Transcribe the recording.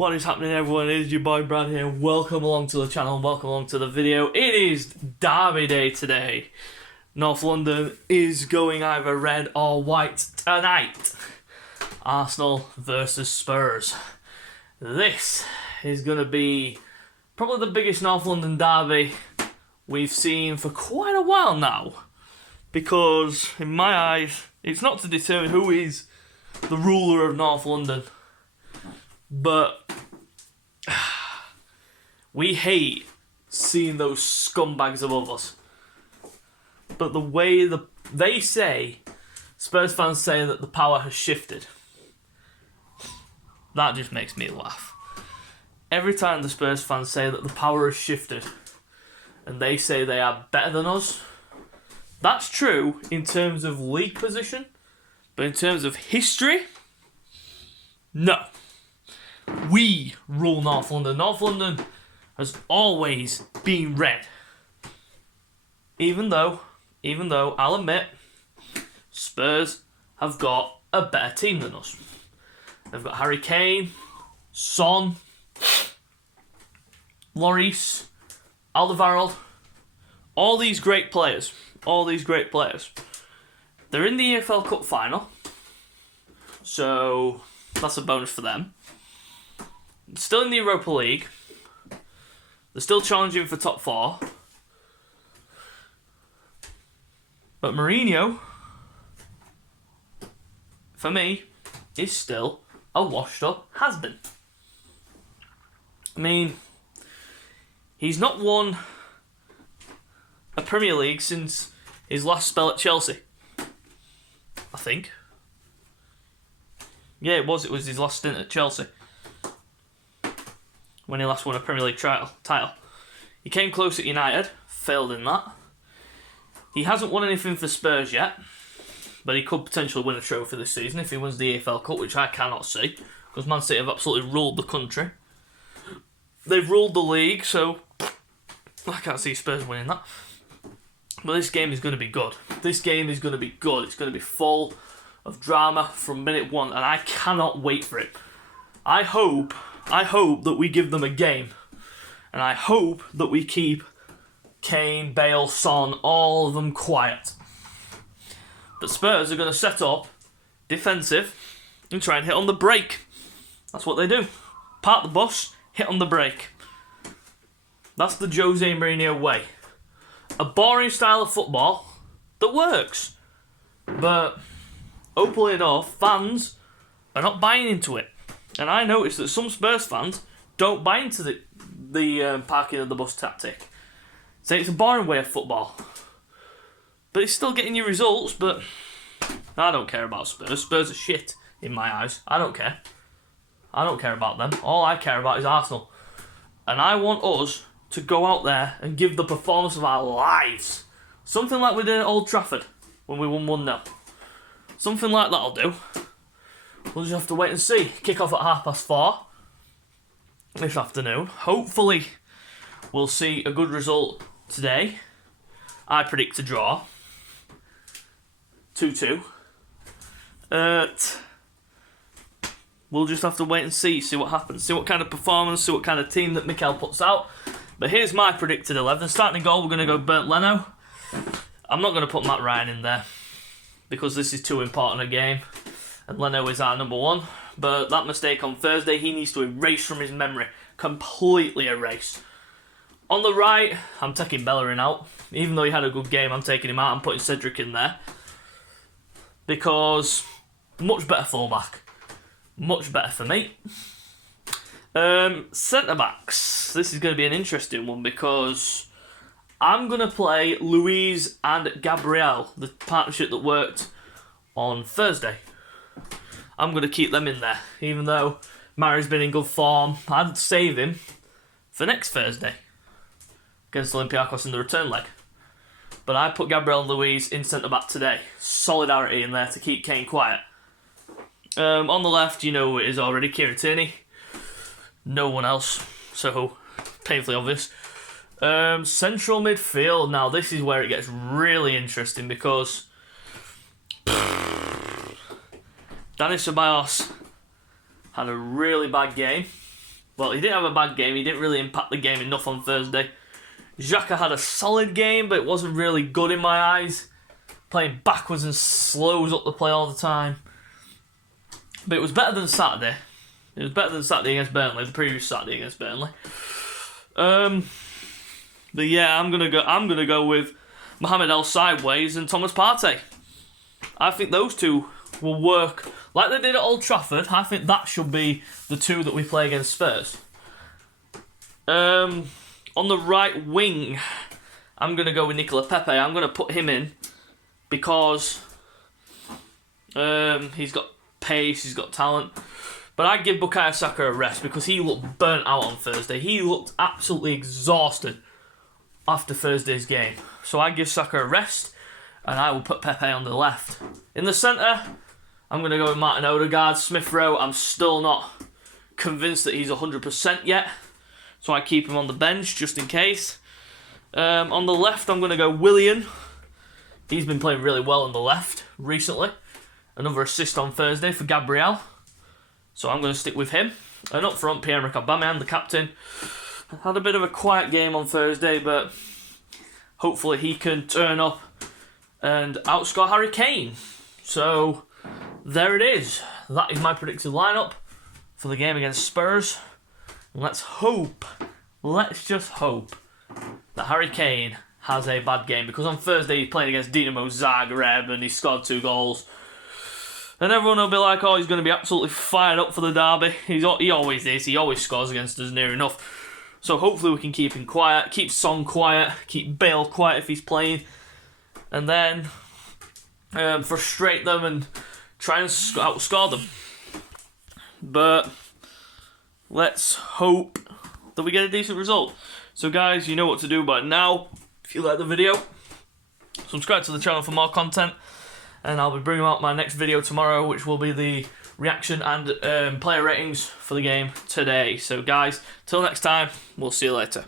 What is happening, everyone? It is your boy Brad here. Welcome along to the channel, welcome along to the video. It is Derby Day today. North London is going either red or white tonight. Arsenal versus Spurs. This is going to be probably the biggest North London derby we've seen for quite a while now. Because, in my eyes, it's not to determine who is the ruler of North London. But we hate seeing those scumbags above us. But the way they say, Spurs fans say that the power has shifted. That just makes me laugh. Every time the Spurs fans say that the power has shifted and they say they are better than us, that's true in terms of league position, but in terms of history, no. We rule North London. North London has always been red. Even though, I'll admit, Spurs have got a better team than us. They've got Harry Kane, Son, Lloris, Alderweireld, all these great players. They're in the EFL Cup final, so that's a bonus for them. Still in the Europa League. They're still challenging for top 4. But Mourinho, for me, is still a washed up has-been. I mean, he's not won a Premier League since his last spell at Chelsea. I think. Yeah, it was his last stint at Chelsea. When he last won a Premier League title. He came close at United, failed in that. He hasn't won anything for Spurs yet, but he could potentially win a trophy this season if he wins the EFL Cup, which I cannot see, because Man City have absolutely ruled the country. They've ruled the league, so I can't see Spurs winning that. But this game is going to be good. It's going to be full of drama from minute one, and I cannot wait for it. I hope that we give them a game. And I hope that we keep Kane, Bale, Son, all of them quiet. But Spurs are going to set up defensive and try and hit on the brake. That's what they do. Park the bus, hit on the brake. That's the Jose Mourinho way. A boring style of football that works. But, openly enough, fans are not buying into it. And I noticed that some Spurs fans don't buy into the parking of the bus tactic. Say it's a boring way of football. But it's still getting you results, but I don't care about Spurs. Spurs are shit in my eyes. I don't care. I don't care about them. All I care about is Arsenal. And I want us to go out there and give the performance of our lives. Something like we did at Old Trafford when we won 1-0. Something like that'll do. We'll just have to wait and see. Kick off at 4:30 this afternoon. Hopefully, we'll see a good result today. I predict a draw. 2-2. We'll just have to wait and see what happens. See what kind of performance, see what kind of team that Mikel puts out. But here's my predicted 11. Starting goal, we're going to go Bernd Leno. I'm not going to put Matt Ryan in there because this is too important a game. And Leno is our number 1. But that mistake on Thursday, he needs to erase from his memory. Completely erase. On the right, I'm taking Bellerin out. Even though he had a good game, I'm taking him out. I'm putting Cedric in there. Because much better fullback. Much better for me. Centre-backs. This is going to be an interesting one because I'm going to play Luiz and Gabriel, the partnership that worked on Thursday. I'm going to keep them in there. Even though Mari's been in good form, I'd save him for next Thursday against Olympiacos in the return leg. But I put Gabriel and Luiz in centre-back today. Solidarity in there to keep Kane quiet. On the left, you know who it is already, Kieran Tierney. No one else, so painfully obvious. Central midfield. Now, this is where it gets really interesting because Dani Ceballos had a really bad game. Well, he didn't have a bad game. He didn't really impact the game enough on Thursday. Xhaka had a solid game, but it wasn't really good in my eyes. Playing backwards and slows up the play all the time. But it was better than Saturday. It was better than Saturday against Burnley, the previous Saturday against Burnley. But yeah, I'm gonna go with Mohamed El Sideways and Thomas Partey. I think those two will work like they did at Old Trafford. I think that should be the two that we play against Spurs. On the right wing, I'm gonna go with Nicola Pepe. I'm gonna put him in because he's got pace, he's got talent. But I'd give Bukayo Saka a rest because he looked burnt out on Thursday. He looked absolutely exhausted after Thursday's game. So I give Saka a rest, and I will put Pepe on the left. In the centre, I'm going to go with Martin Odegaard. Smith Rowe, I'm still not convinced that he's 100% yet, so I keep him on the bench just in case. On the left, I'm going to go Willian. He's been playing really well on the left recently. Another assist on Thursday for Gabriel. So I'm going to stick with him. And up front, Pierre-Emerick Aubameyang, the captain. Had a bit of a quiet game on Thursday, but hopefully he can turn up and outscore Harry Kane. So there it is. That is my predicted lineup for the game against Spurs. And let's just hope that Harry Kane has a bad game, because on Thursday he's playing against Dinamo Zagreb and he scored 2 goals. And everyone will be like, oh, he's going to be absolutely fired up for the derby. He always is. He always scores against us near enough. So hopefully we can keep him quiet, keep Son quiet, keep Bale quiet if he's playing, and then frustrate them and try and outscore them. But let's hope that we get a decent result. So guys, you know what to do by now. If you like the video, subscribe to the channel for more content. And I'll be bringing out my next video tomorrow, which will be the reaction and player ratings for the game today. So guys, till next time, we'll see you later.